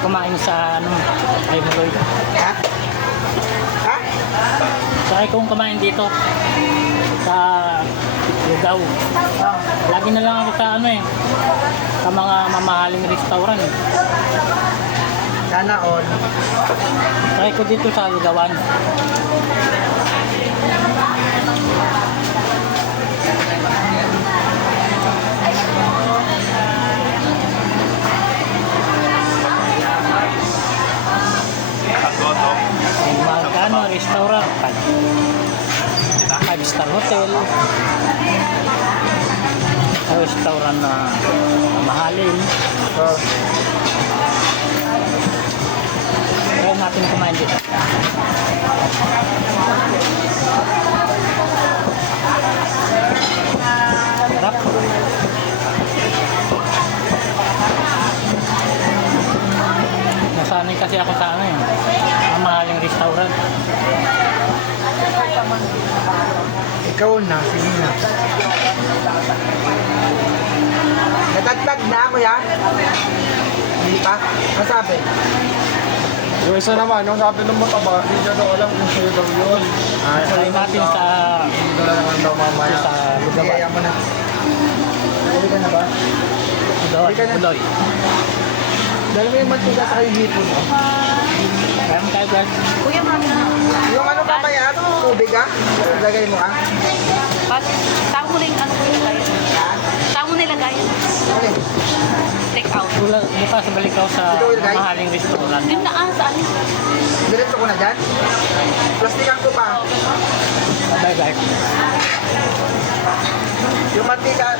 kumain sa ano, ay Maloy. Ha? Ha? Try kong kumain dito sa Lugaw. Lagi na lang ako sa ano eh, sa mga mamahaling restaurant. Sana all. Try ko dito sa Lugawan. Magkano restaurant? 5-star hotel. Restaurant na mahalin. Kaya natin kumain dito. Sarap. Nasanay kasi ako sa ano yun, ang mahaling restaurant. Ikaw na, sige na. Natatag na ako yan? Hindi pa? Masabi? Yung isa naman, yung sabi ng mataba, hindi niya daw alam kung sa'yo daw yun. Try natin sa Hindi na naman daw mamaya. sa Lugawan. Kaya mo na. Pwede ka na ba? Buloy. Dala mo yung mantika sa kayo hipon mo. Kaya mo tayo guys. Kuya, mami na. Yung ano mamaya, tubig ah? Lagay mo ah? Pag saan mo na yung ano ko nilagay? Ha? Saan mo nilagay? Alin? Take out. Bukas balik ako sa mahaling restaurant. Yun na saan? Diretso ko na dyan? Plastikan ko pa. Bye guys. Yung mantika,